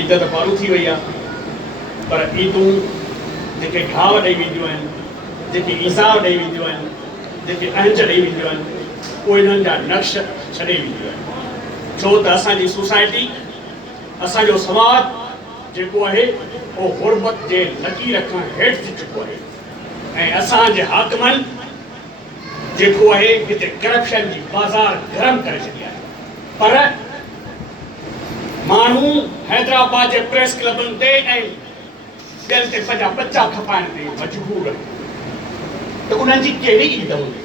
ईद त पारू थी वई आहे, पर ईदूं जेके घाव ॾेई वेंदियूं आहिनि, जेके ईज़ाव ॾेई वेंदियूं आहिनि, जेके अहंज ॾेई वेंदियूं आहिनि, उहे इन्हनि जा नक्श छॾे वेंदियूं आहिनि। छो त असांजी सोसाइटी, असांजो समाज जेको आहे उहो गुरबत जे लकीर खां हेठि थी चुको आहे ऐं असांजे हाकमनि जेको आहे हिते करप्शन जी बाज़ार गरम करे छॾी आहे। पर माण्हू हैदराबाद जे प्रेस क्लबनि ते ऐं ॿियनि ते पंहिंजा बच्चा खपाइण ते मजबूर आहिनि। त उन्हनि जी कहिड़ी ईद हूंदी?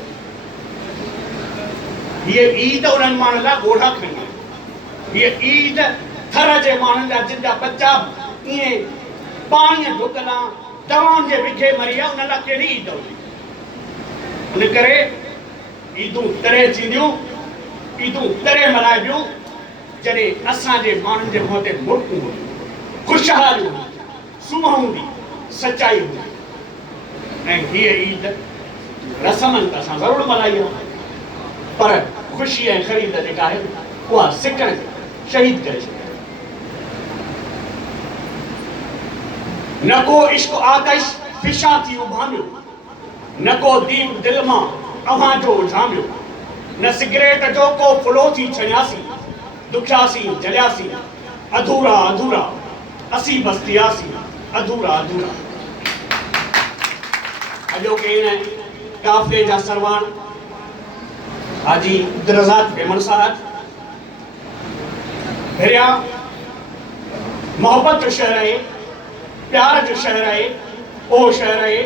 हीअ ईद उन्हनि माण्हुनि लाइ ॻोढ़ा खणी आहे। हीअ ईद थर जे माण्हुनि जा जिन जा बच्चा ईअं पाणीअ ढुकंदा दवाउनि जे विघे मरी आहे, उन्हनि लाइ कहिड़ी ईद हूंदी? उन करे ईदूं तॾहिं थींदियूं, ईदूं तॾहिं मल्हाइबियूं जॾहिं असांजे माण्हुनि जे मुंहं ते मुर्कूं हूंदियूं, ख़ुशहालियूं हूंदियूं, सूंहं हूंदी, सचाई हूंदी। ऐं हीअ ईद रस्मनि त असां ज़रूरु मल्हाई आहे, पर ख़ुशी ऐं ख़रीद जेका आहे उहा सिकण शहीद करे छॾी। न को इश्क आतिश फिशा थी उभामियो, न को दीप दिल मां अव्हां जो उझामियो, न सिगरेट जो को फुलो थी छणियासीं, दुखियासीं जलियासीं, अधूरा अधूरा असीं बस थियासीं, अधूरा अधूरा। अॼोके इन काफ़िले जा सरवाण हाजी अब्दुर्रज़ाक मेमण साहब भिरिया मोहब्बत जो शहर आहे, प्यार जो शहर आहे, उहो शहर आहे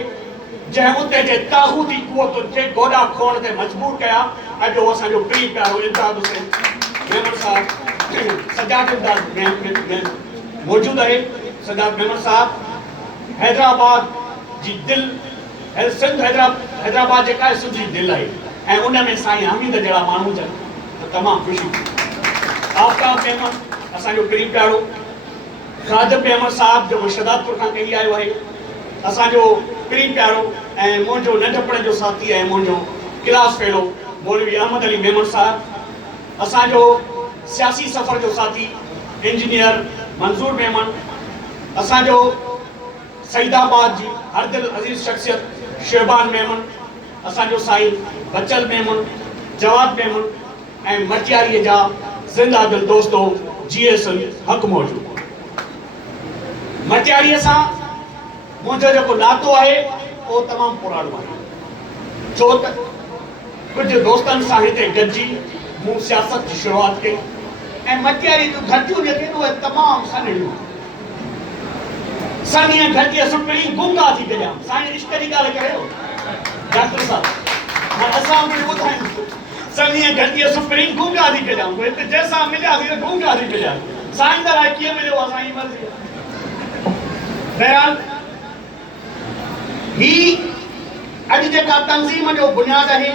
जंहिं उते जे ताग़ूती क़ुवतुनि खे गोॾा खोण ते मजबूर कया। अॼु असांजो प्रिय प्यारो इम्तियाज़ हुसैन मेमण साहब सजाद मौजूदु आहे। सजाद मेमण साहब हैदराबाद जी दिलि, सिंध हैदराबाद जेका आहे सिंध जी दिलि आहे ऐं उन में साईं हमीद जहिड़ा माण्हू हुजनि त तमामु ख़ुशी थी। आफ्ताब मेमण असांजो प्रिय प्यारो, ख़ादिम मेमण साहब जो मुर्शिदाबाद खां कही आयो आहे, असांजो प्रिय प्यारो ऐं मुंहिंजो नंढपण जो साथी ऐं मुंहिंजो क्लास फेलो मौलवी अहमद अली मेमण साहब, असांजो सियासी सफ़र जो साथी इंजीनियर मंज़ूर मेमण, असांजो सईदाबाद जी हर दिल अज़ीज़ शख्सियत शहबान मेमण, असांजो साईं बचल मेमण, जवाद मेमण ऐं मटियारीअ जा ज़िंदा दिल दोस्तो जीएस हक़ मौजूद। मटियारीअ सां मुंहिंजो जेको नातो आहे उहो तमामु पुराणो आहे, छो त कुझु दोस्तनि सां हिते गॾिजी मूं सियासत जी शुरूआति कई ऐं मटियारी जूं घटियूं जेके उहे तमामु सन्हड़ियूं, सन्हीअ घटीअ सुपिड़ी गुंगा थी गॼां। साईं इश्क जी ॻाल्हि कयो डॉक्टर साहब, हाणे असां बि ॿुधायूं सन्हीअ घटीअ सुपिड़ी गुंगा थी गॼां, हिते जंहिंसां मिलियासीं त गुंगा थी गॼां। साईं दर आहे कीअं मिलियो आहे साईं मर्ज़ी। बहरहाल ही अॼु जेका तंज़ीम जो बुनियादु आहे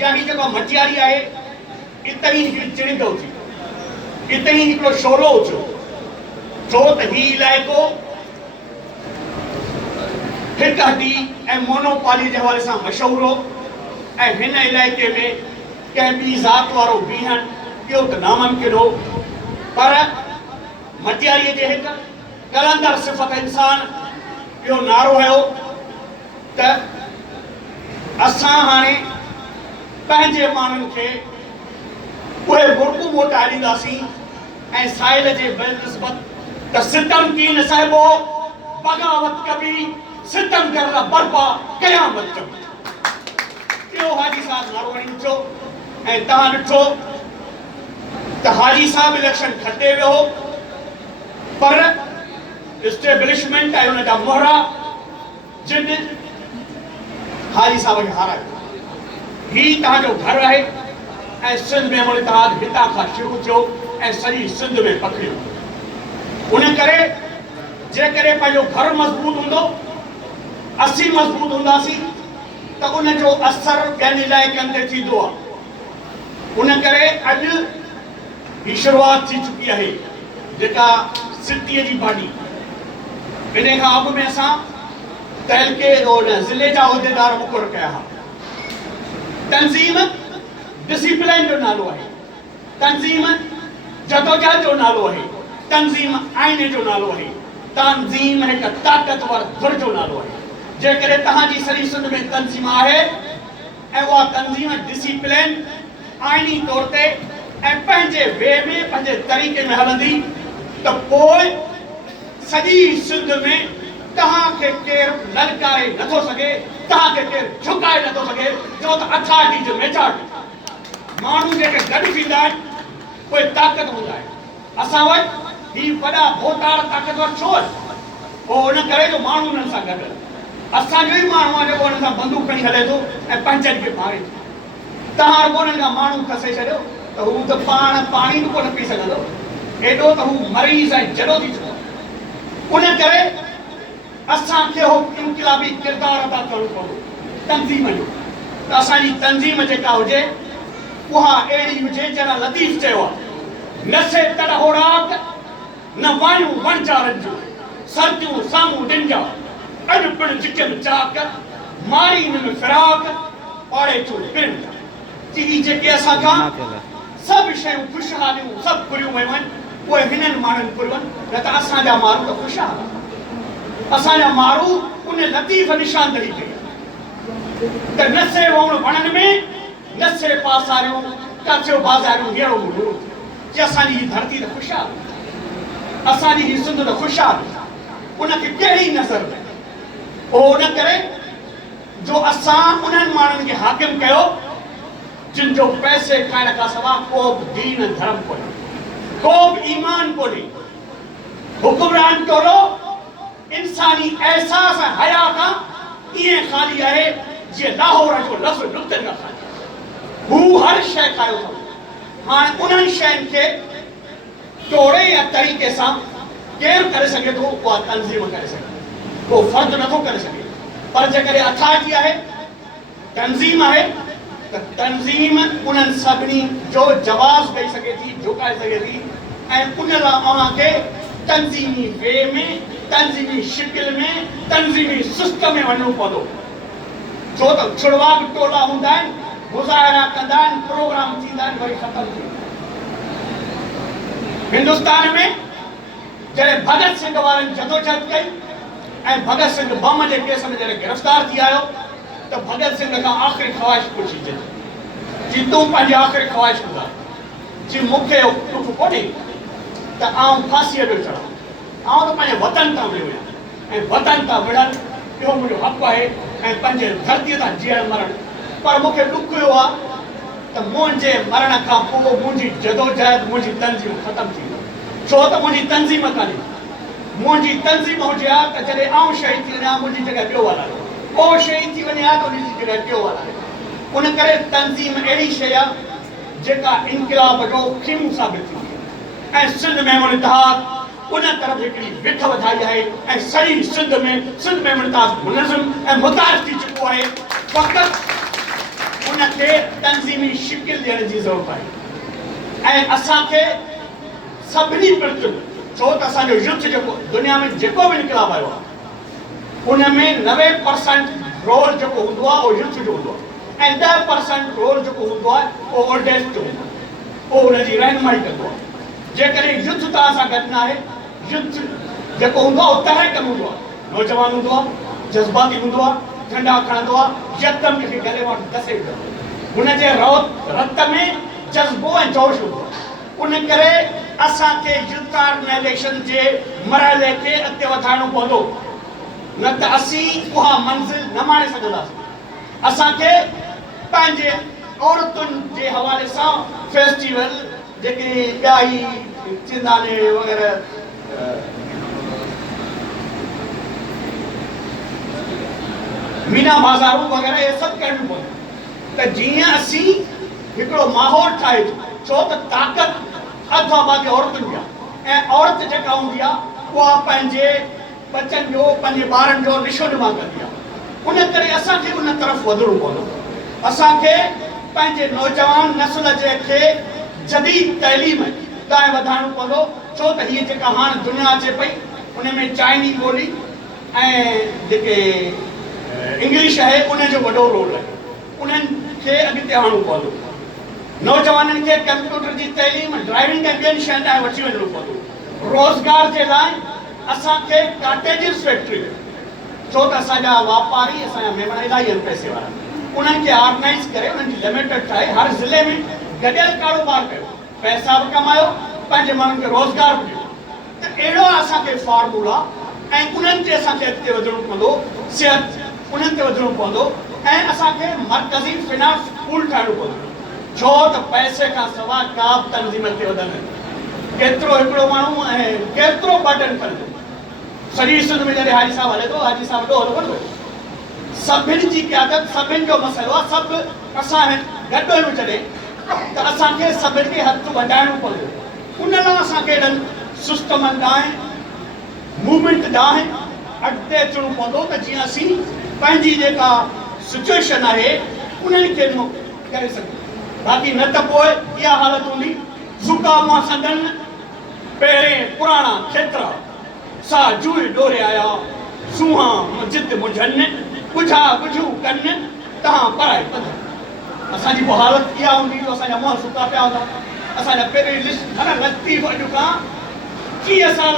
या ही जेका मटियारी आहे, इते ई हिकिड़ी चिड़िंदो थी, इते ई हिकिड़ो शोलो उथियो, छो त ही इलाइक़ो हिकु हटी ऐं मोनोपाली जे हवाले सां मशहूरु हो ऐं हिन इलाइक़े में कंहिं ॿी ज़ात वारो बीहण इहो त नामुमकिन हो। पर मटियारीअ जे हिकु कलंदर सिफ़त इंसान इहो नारो हुयो त असां हाणे पंहिंजे माण्हुनि खे उहे मुर्कूं मोटाए ॾींदासीं ऐं साहिल जे बेनिस्बत त सितम की न साहिबो बग़ावत कबी सितम कर बर्पा क़यामत कबी। इहो हाजी साहब नारो हणी थियो ऐं तव्हां ॾिठो त हाजी साहब इलेक्शन खटे वियो, पर इस्टेब्लिशमेंट ऐं हुन जा मोहरा जिन हाजी साहब खे हारायो। ही तव्हांजो घर आहे ऐं सिंध में मुल्क हितां खां शुरू थियो ऐं सॼी सिंध में पखिड़ियो। उन करे जेकॾहिं पंहिंजो घर मज़बूत हूंदो, असीं मज़बूत हूंदासीं त उन जो असर ॿियनि इलाइक़नि ते थींदो आहे। उन करे अॼु ही शुरूआति थी चुकी आहे जेका सिटीअ जी भाॼी। इन खां अॻु में असां तहलके ज़िले जा उहिदेदार मुक़ररु कया हुआ। तंज़ीम डिसिप्लिन जो नालो आहे, तंज़ीम जदोजहद जो नालो आहे, तंज़ीम आईने जो नालो आहे, तंज़ीम हिकु ताक़तवर धुर जो नालो आहे। जेकॾहिं तव्हांजी सॼी सिंध में तंज़ीम आहे ऐं उहा तंज़ीम डिसिप्लिन आईनी तौर ते ऐं पंहिंजे वे में पंहिंजे तरीक़े में हलंदी त पोइ सॼी सिंध में तव्हांखे केरु ललकारे नथो सघे, तव्हांखे केरु झुकाए नथो सघे, छो त अथार्टी जो मेजॉरिटी माण्हू जेके गॾु थींदा आहिनि उहे ताक़त हूंदा आहिनि। असां वटि ही वॾा भोताड़ ताक़तवर छो आहिनि? पोइ उन करे जो माण्हू उन्हनि सां गॾु असांजो ई माण्हू आहे जेको हुन सां बंदूक खणी हले थो ऐं पंहिंजनि खे मारे थो। तव्हां रुॻो हुननि खां माण्हू खसे छॾियो त हू त पाणी बि कोन पी सघंदो, एॾो त हू मरीज़ ऐं जॾो थी चुको। उन करे असांखे हो इनक़िलाबी किरदारु अदा करणो पवंदो तंज़ीम जो। त असांजी तंज़ीम जेका हुजे उहा अहिड़ी हुजे जहिड़ा लतीफ़ चयो आहे, न से तड़होड़ाक न वायूं वणझारनि जूं, सर्दियूं साम्हूं ॾिंजा, अॼु पिणु चिकिन चाक, मारी में फिराक, पाड़े चो पिण। जी जेके असांखां सभु शयूं ख़ुशहालियूं सभु घुरियूं वयूं आहिनि उहे हिननि माण्हुनि घुरियूं आहिनि, न त असांजा माण्हू त ख़ुशहाल। असांजा माण्हू उन लतीफ़ निशानदही कई त न से वण वणनि में, न से पासारियूं काथियो बाज़ारियूं अहिड़ो मुंडो जे असांजी ही धरती त ख़ुशहाल, असांजी ही सिंध त ख़ुशहाल, उनखे कहिड़ी नज़र में पोइ उन करे जो असां उन्हनि माण्हुनि खे हाकिम कयो जिन जो पैसे खाइण खां सवाइ को बि दीन धर्म कोन्हे, को बि ईमान कोन्हे। हुकुमरान टोलो इंसानी एहसास ऐं हया खां ईअं ख़ाली आहे जीअं लाहौर जो लफ़्ज़ नुक़्तनि खां ख़ाली। हू हर शइ खायो अथव। हाणे उन्हनि शयुनि खे तोड़े या तरीक़े सां केरु करे सघे थो, उहा तंज़ीम करे सघे, को फ़र्ज़ु नथो करे सघे। पर जेकॾहिं अथार्टी आहे, तंज़ीम आहे, त तंज़ीम उन्हनि सभिनी जो जवाब ॾेई सघे थी, झुकाए सघे थी ऐं उन लाइ अव्हांखे तंज़ीमी वे में, तंज़ीमी शिकिल में, तंज़ीमी सिस्टम में वञणो पवंदो। छो त छुड़वा बि टोला हूंदा आहिनि, मुज़ाहिरा कंदा आहिनि, प्रोग्राम थींदा आहिनि, वरी ख़तमु थी वेंदा। हिंदुस्तान में जॾहिं भगत सिंह वारनि जदोजहद कई ऐं भगत सिंह बम जे केस में जॾहिं गिरफ़्तार थी आयो त भगत सिंह खां आख़िरी ख़्वाहिश पुछी जी तूं पंहिंजी आख़िरी ख़्वाहिश ॿुधाए, जी मूंखे दुख कोन्हे त आउं फांसीअ जो चढ़ां, आउं त पंहिंजे वतन तां वियो आहियां ऐं वतन तां विढ़ण इहो मुंहिंजो हक़ु आहे ऐं पंहिंजे धरतीअ तां जीअण मरण। पर मूंखे ॾुख इहो आहे त मुंहिंजे मरण खां पोइ मुंहिंजी जदोजहद, मुंहिंजी तंज़ीम ख़तमु थी वेंदी, छो त मुंहिंजी तंज़ीम कान्हे। मुंहिंजी तंज़ीम हुजे हा त जॾहिं आउं शहीद थी वञा मुंहिंजी जॻह ॿियो हलायो, को शहीद थी वञे हा त उनजी जॻह ॿियो हलायो। उन करे तंज़ीम अहिड़ी शइ आहे जेका इनक़िलाब जो खीमो साबित थी ऐं सिंध में मुल्ताद उन तरफ़ हिकिड़ी विथ वधाई आहे ऐं सॼी सिंध में मुल्ताद मुनज़िम ऐं मुतारिफ़ थी चुको आहे। फ़क़ति उनखे तंज़ीमी शिकिल ॾियण जी ज़रूरत आहे ऐं असांखे सभिनी पिणितियुनि, छो त असांजो युद्ध जेको दुनिया में जेको बि इनक़िलाब आयो आहे उन में 90% रोल जेको हूंदो आहे उहो युद्ध जो हूंदो आहे ऐं 10% रोल जेको हूंदो आहे उहो ओल्ड एज जो हूंदो आहे, उहो हुनजी रहनुमाई कंदो आहे। जेकॾहिं युद्ध तव्हां सां गॾु न आहे, युद्ध जेको हूंदो आहे उहो तहरीक हूंदो आहे, नौजवान हूंदो आहे, जज़्बाती हूंदो आहे, झंडा खणंदो आहे, यकदमि कंहिंखे गले वटि धसे ईंदो, हुनजे रत में जज़्बो ऐं जोश हूंदो आहे। उन करे असांखे युद्ध ऑर्गेनाइज़ेशन जे मरहले खे अॻिते वधाइणो पवंदो, न त असीं उहा मंज़िल न माणे सघंदासीं। असांखे पंहिंजे औरतुनि जे हवाले सां फेस्टिवल जेके ॿिया ई चिंदाने वग़ैरह मीना बाज़ारूं वग़ैरह इहे सभु करणियूं पवंदियूं त जीअं असीं हिकिड़ो माहौल ठाहे छो त ताक़त अधु आबादी औरतुनि जी आहे ऐं औरत जेका हूंदी आहे उहा पंहिंजे बचनि जो, पंहिंजे ॿारनि जो निशोनुमा कंदी आहे। उन करे असांखे उन तरफ़ वधिणो पवंदो। असांखे पंहिंजे नौजवान नस्ल जे खे जदीद तइलीम ताईं वधाइणो पवंदो, छो त हीअ जेका हाणे दुनिया अचे पई उन में चाइनी ॿोली ऐं जेके इंग्लिश आहे उनजो वॾो रोल आहे, उन्हनि खे अॻिते आणणो पवंदो। नौजवाननि खे कंप्यूटर जी तइलीम, ड्राइविंग ऐं ॿियनि शयुनि लाइ वठी वञिणो पवंदो। रोज़गार जे लाइ असांखे काटेजिस फैक्ट्री, छो त असांजा वापारी, असांजा मेमण इलाही आहिनि पैसे वारा, उन्हनि खे ऑर्गनाइज़ करे उन्हनि जी लिमिटेड ठाहे हर ज़िले में गॾियल कारोबार कयो, पैसा बि कमायो, पंहिंजे माण्हुनि खे रोज़गार बि ॾियो। त अहिड़ो असांखे फॉर्मूला ऐं उन्हनि ते असांखे अॻिते वधिणो पवंदो, सिहत उन्हनि ते वधिणो पवंदो ऐं असांखे मर्कज़ी फिनांस पूल ठाहिणो पवंदो, छो त पैसे खां सवाइ का बि तनज़ीम ते वधंदो केतिरो हिकिड़ो माण्हू ऐं केतिरो बर्डन कंदो। सॼी सिंध में जॾहिं हाजी साहब हले थो, हाजी साहब वॾो हलो सभिनि जी क़यादत, सभिनि जो मसइलो आहे, सभु असां गॾु आहियूं जॾहिं त असांखे सभिनि खे हथु वधाइणो पवंदो। उन लाइ असांखे एॾनि सिस्टमनि ॾांहुं मूवमेंट ॾांहुं अॻिते अचिणो पवंदो त जीअं असीं पंहिंजी जेका सिचुएशन आहे उन्हनि खे करे सघूं। बाक़ी न त पोइ इहा हालत हूंदी ज़ुकाम सदन पहिरें पुराणा खेतरा सा जूए डोरे आया सूहा जित मुझन बुझा बुझू कन तहां पराए पद। असांजी पोइ हालत इहा हूंदी जो असांजा मुंहं सुका पिया हूंदा। असांजा पहिरीं लिस्ट है न लतीफ़ अॼु खां 30 साल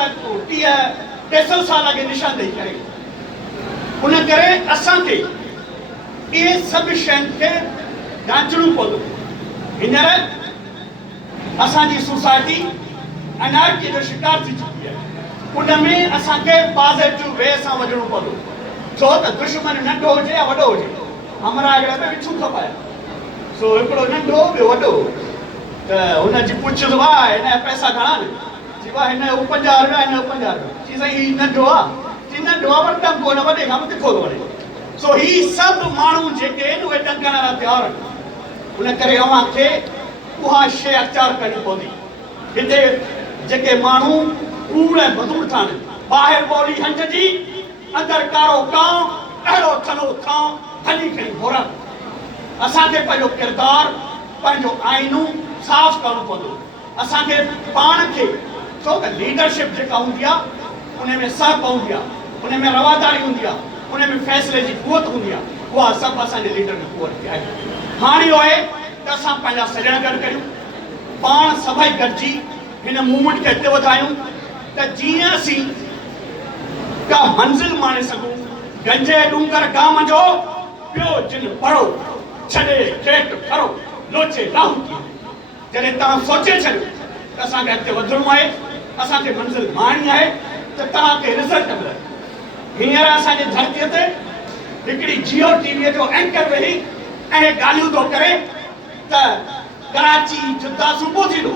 30 साल अॻे निशानदेही करे। उन करे असांखे इहे सभु शयुनि खे जांचणो पवंदो। हींअर असांजी सोसाइटी अनार्की जो शिकार थी चुकी आहे। उनमें असांखे पॉजिटिव वे सां वञणो पवंदो, छो त दुश्मन नंढो हुजे या वॾो हुजे, हमरा अहिड़ा में विछू खपाए। सो हिकिड़ो नंढो ॿियो वॾो त हुनजी पुछियो वाह हिन जा पैसा घणा आहिनि, जी वाह हिन जो 50 रुपया, हिन जो 50 रुपया। चई साईं हीउ नंढो आहे, चई नंढो आहे पर ॾंको न वॾे खां बि तिखो थो वणे। सो ही सभु माण्हू जेके आहिनि उहे ॾंकण लाइ तयारु आहिनि। उन करे अव्हांखे उहा शइ अख़्तियार करणी पवंदी। हिते जेके माण्हू कूड़ ऐं बदूड़ ठहनि, ॿाहिरि ॿोली हंज जी अंदरि कारो कांव, अहिड़ो थलो थांव हली खणी घोरा। असांखे पंहिंजो किरदारु, पंहिंजो आईनू साफ़ करणो पवंदो। असांखे पाण खे, छो त लीडरशिप जेका हूंदी आहे उन में सहक हूंदी आहे, उन में रवादारी हूंदी आहे, उन में फ़ैसिले जी क़ुवत हूंदी आहे, उहा सभु असांजे लीडर में क़ुवत आहे। हाणे इहो आहे त असां पंहिंजा सॼण गॾु करियूं, पाण सभई गॾिजी हिन मूवमेंट खे अॻिते वधायूं त जीअं असीं का मंज़िल माणे सघूं। गंजे डूंगर गाम जो पियो जिन पढ़ो छॾे खेट खरो लोचे लाहू की। जॾहिं तव्हां सोचे छॾियो त असांखे अॻिते वधिणो आहे, असांखे मंज़िल माणी आहे त तव्हांखे रिज़ल्ट मिलंदो। हींअर असांजे धरतीअ ते हिकिड़ी जियो टीवीअ जो एंकर वेही ऐं ॻाल्हियूं थो करे त कराची जुदा सूबो थींदो।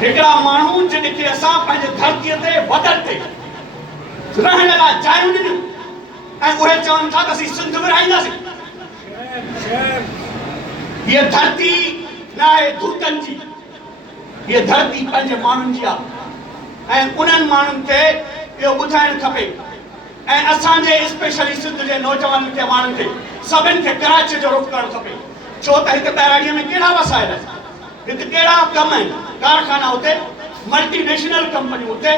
हिकिड़ा माण्हू जिन खे असां पंहिंजे धरतीअ ते वदन ते रहण लाइ चाहियूं ॾिनियूं ऐं उहे चवनि था त असीं सिंध में रहींदासीं। हीअ धरती न आहे दूतनि जी, हीअ धरती पंहिंजे माण्हुनि जी आहे ऐं उन्हनि माण्हुनि खे इहो ॿुधाइणु खपे। ऐं असांजे स्पेशली सिंध जे नौजवाननि खे माण्हुनि खे सभिनि खे कराची जो रुख़ करणु खपे, छो त हिते ॿाहिराड़ीअ में कहिड़ा वसाइल आहिनि, हिते कहिड़ा कम आहिनि, कारखाना हुते, मल्टीनेशनल कंपनियूं हुते।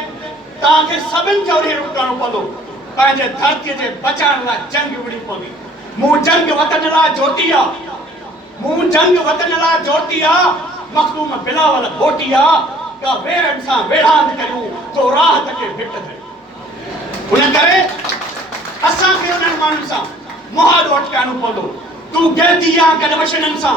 तव्हांखे सभिनि खे उन्हीअ रुख़ करणो पवंदो। पंहिंजे धरतीअ जे बचाइण लाइ जंग विड़ी पवंदी। मूं जंग वतन लाइ जोटी आहे, मूं जंग वतन लाइ जोटी आहे, मखदूम बिलावल घोटी आहे, का वेरनि सां वेढ़ांद करियूं तो राहत खे भिट धरियूं। उन करे असांखे उन्हनि माण्हुनि सां मुहादो अटकाइणो पवंदो। तूं गिरदी आहे गॾवशननि सां,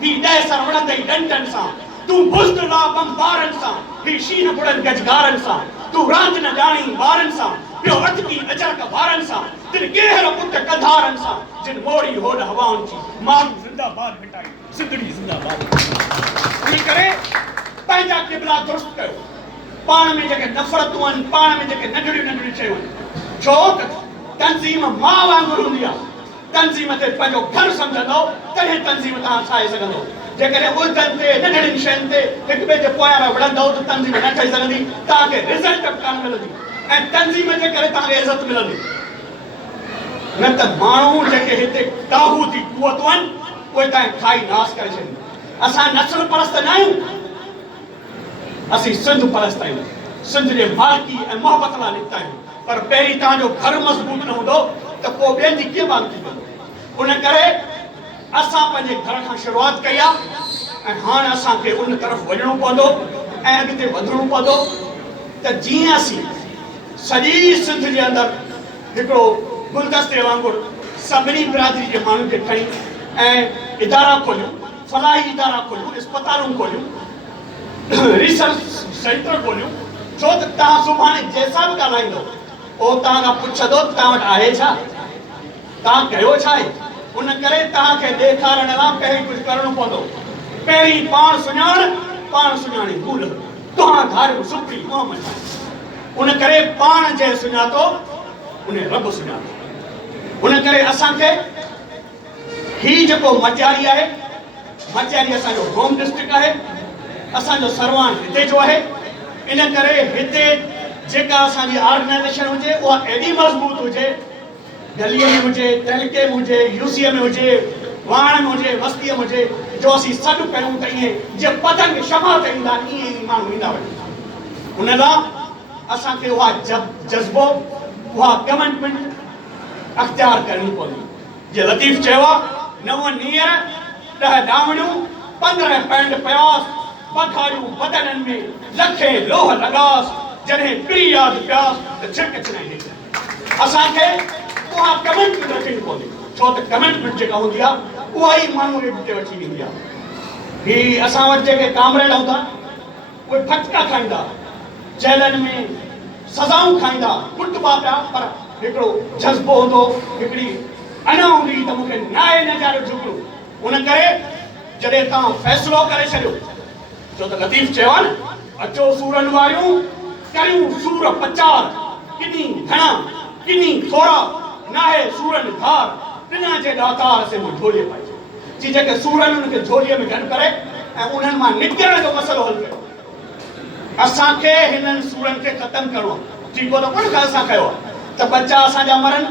ही ॾह सर वणंदई डंडनि सां, तूं बुज़्द ला बमबारनि सां, ही शीन बुड़नि गजगारनि सां, तूं रांदि न ॼाणी ॿारनि सां, पियो अटकी अजरक वारनि सां, तिन केहर पुट कंधारनि सां, जिन मोड़ी होड़ हवाउनि जी माण्हू ज़िंदाबाद मिटाई, सिंधड़ी ज़िंदाबाद। इन करे पंहिंजा क़िबला दुरुस्त कयो। पाण में जेके नफ़रतूं आहिनि, पाण में जेके नंढड़ियूं नंढड़ियूं शयूं आहिनि, छो त तंज़ीम मां वांगुरु हूंदी आहे। तंज़ीम ते पंहिंजो घर सम्झंदो तॾहिं तंज़ीम तव्हां ठाहे सघंदो। जेकॾहिं उल्टनि ते नंढड़ियुनि शयुनि ते हिक ॿिए जे पोयां विढ़ंदव त तंज़ीम न ठही सघंदी, तव्हांखे रिज़ल्ट कान मिलंदी ऐं तंज़ीम जे करे तव्हांखे इज़त मिलंदी। न त माण्हू जेके हिते ताहूती क़ुवतूं आहिनि उहे तव्हांखे खाई नास करे छॾींदा। असां नस्ल परस्त न आहियूं, असीं सिंध परस्त आहियूं। सिंध जे मालिकी ऐं मोहबत लाइ निकिता आहियूं। पर पहिरीं तव्हांजो घर मज़बूत न हूंदो त पोइ ॿियनि जी कीअं मालिकी कंदो। उन करे असां पंहिंजे घर खां शुरूआत कई आहे ऐं हाणे असांखे उन तरफ़ वञणो पवंदो ऐं अॻिते वधिणो पवंदो त जीअं असीं सॼी सिंध जे अंदरि हिकिड़ो गुलदस्ते वांगुरु सभिनी बिरादरी जे माण्हुनि खे खणी ऐं इदारा खोलियूं, फलाही इदारा खोलियूं, इस्पतालूं खोलियूं, रिसर्च सेंटर खोलियूं, छो त तव्हां सुभाणे जंहिंसां बि ॻाल्हाईंदो उहो तव्हां खां पुछंदो तव्हां वटि आहे छा, तव्हां कयो छा आहे। उन करे तव्हांखे ॾेखारण लाइ पहिरीं कुझु करिणो पवंदो। पहिरीं पाण सुञाण, पाण सुञाणे भूल, तव्हां धारियो सुठी मोहम्मद। उन करे पाण जंहिं सुञातो उन रब सुञातो। उन करे असांखे ही जेको मटियारी आहे, मटियारी असांजो होम डिस्ट्रिक्ट आहे, असांजो सरवान हिते जो आहे। इन करे हिते जेका असांजी ऑर्गेनाइजेशन हुजे उहा एॾी मज़बूत हुजे, गलीअ में हुजे, तहलके में हुजे, यूसीअ में हुजे, वाण में हुजे, बस्तीअ में हुजे, जो असीं सॾु कयूं त ईअं जीअं पतंग शमा ते ईंदा ईअं ई माण्हू ईंदा वञनि। उन लाइ असांखे उहा जज़्बो, उहा कमिटमेंट अख़्तियार करणी पवंदी। जीअं लतीफ़ चयो आहे, 9 नीर 10 ॾावणियूं 15 पैंड प्यास, बखारियूं बदननि में लखे लोह लॻास, जॾहिं पिरी यादि प्यास त छिक छिनाईंदी। असांखे उहा कमिटमेंट रखणी पवंदी, छो त कमिटमेंट जेका हूंदी आहे उहा ई माण्हू खे अॻिते वठी वेंदी आहे। ही असां वटि जेके कामरेड हूंदा उहे फटका खाईंदा, जेलनि में सज़ाऊं खाईंदा, कुटबा पिया, पर हिकिड़ो जज़्बो हूंदो, हिकिड़ी अञा हूंदी त मूंखे न्याय नज़ारो झुकणो। उन करे जॾहिं तव्हां फ़ैसिलो करे छॾियो, छो त लतीफ़ चयो आहे न, अचो सूरनि वारियूं करियूं सूर पचार, किनी घणा किनी थोरा, नाहे सूरनि धार, टिना जे दातार से मूं झोलीअ पाई। जी जेके सूरनि उनखे झोलीअ में गॾु करे ऐं उन्हनि मां निकिरण जो मसइलो हल कयो। असांखे हिननि सूरनि खे ख़तमु करिणो आहे। ठीकु त कोन असां कयो आहे त बच्चा असांजा मरनि,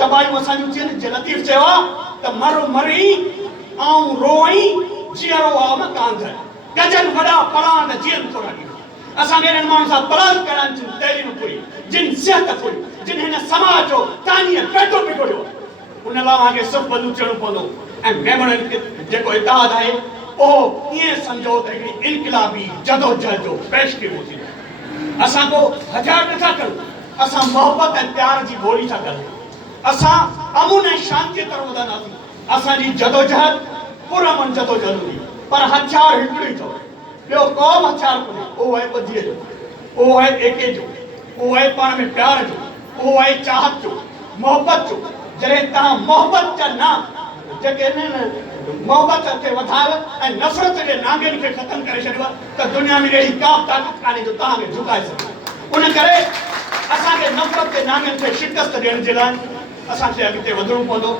तबाहियूं असांजूं थियनि। जे लतीफ़ चयो आहे त मर मरी ऐं रोई जीअरो आम कांध, गजन वॾा पलांद जीअनि थोरा ॾींहं। असांखे हिननि माण्हुनि सां पलांद करण जी तइलीम पूरी, जिन सिहत पूरी, जिन हिन समाज जो तानीअ पेटो बिगड़ियो, उन लाइ असांखे सभु बंदि थियणो पवंदो। ऐं मेमणनि जेको इतिहाद आहे उहो ईअं सम्झो त हिकिड़ी इनक़िलाबी जदोजहद जो पेशकीमो थींदो। असां को हथियार नथा करूं, असां मोहबत ऐं प्यार जी ॿोली था करूं। असां अमुन ऐं शांतीअ तरफ़ वधंदासीं। असांजी जदोजहद पुरअमन जदोजहद हूंदी, पर हथियार हिकिड़ो ई अथव, ॿियो को बि हथियार कोन्हे। उहो आहे ॿधीअ जो, उहो आहे एके जो, उहो आहे पाण में प्यार जो, उहो आहे चाहत जो, मोहबत जो। जॾहिं तव्हां मोहबत जा नाम जेके मोहबत खे वधायो ऐं नफ़रत जे नांगनि खे ख़तमु करे छॾियो त दुनिया में अहिड़ी का बि ताक़त कान्हे जो तव्हांखे झुकाए सघे। उन करे असांखे नफ़रत जे नांगनि खे शिकस्त ॾियण जे लाइ असांखे अॻिते वधिणो पवंदो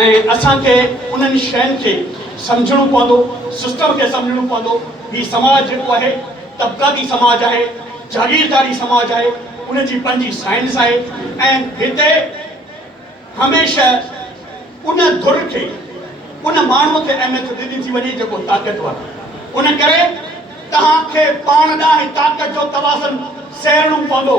ऐं असांखे उन्हनि शयुनि खे सम्झणो पवंदो, सिस्टम खे सम्झणो पवंदो। ही समाज जेको आहे तबक़ाती समाज आहे, जागीरदारी समाज आहे, उनजी पंहिंजी साइंस आहे। ऐं हिते हमेशह उन धुर खे, उन माण्हूअ खे अहमियत ॾिनी थी वञे जेको ताक़तवर। उन करे तव्हांखे पाण ॾांहुं ताक़त जो तवाज़ुन सेरणो पवंदो,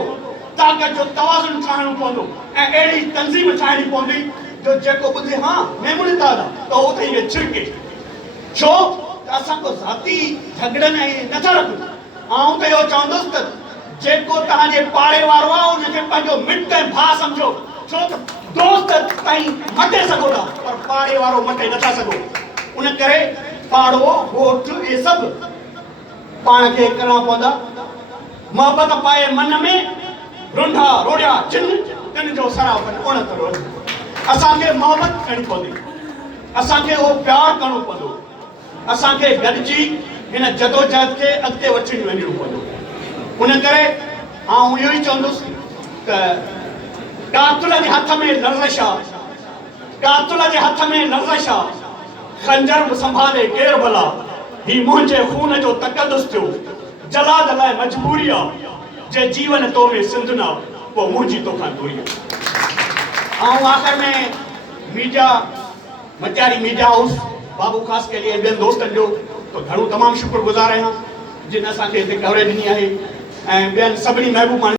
ताक़त जो तवाज़ुन ठाहिणो पवंदो ऐं अहिड़ी तंज़ीम ठाहिणी पवंदी जो जेको ॿुधे हा मेमूने दादा त उते ई छिड़के। छो त असां को ज़ाती झगड़नि ऐं नथा रखूं। आउं त इहो चवंदुसि त जेको तव्हांजे पाड़े वारो आहे उनखे पंहिंजो मिट ऐं भाउ सम्झो, छो त दोस्त ताईं मटे सघो था पर पाड़े वारो मटे नथा सघो। उन करे पाड़ो ॻोठ इहे सभु पाण खे करणा पवंदा। मोहबत पाए मन में रुंढा रोड़िया चिन तिन जो सराफन उणत रोज। असांखे मोहबत करणी पवंदी, असांखे उहो प्यारु करणो पवंदो, असांखे गॾिजी हिन जदोजहद खे अॻिते वठी वञणो पवंदो। उन करे आउं इहो ई चवंदुसि त कातुल जे हथ में लर्ज़िश आहे, कातुल जे हथ में लर्ज़िश आहे, खंजर बि संभाले केरु भला, ही मुंहिंजे खून जो तक़दुस थियो, जलाद लाइ मजबूरी आहे, जे जीवन तो में सिंध न पोइ मुंहिंजी तोखां दूरी आहे। ऐं आख़िर में मीडिया, मटियारी मीडिया हाउस, बाबू ख़ासि के लिए ॿियनि दोस्तनि जो तो घणो तमामु शुक्रगुज़ार आहियां जिन असांखे हिते कवरेज ॾिनी आहे ऐं ॿियनि सभिनी महबूब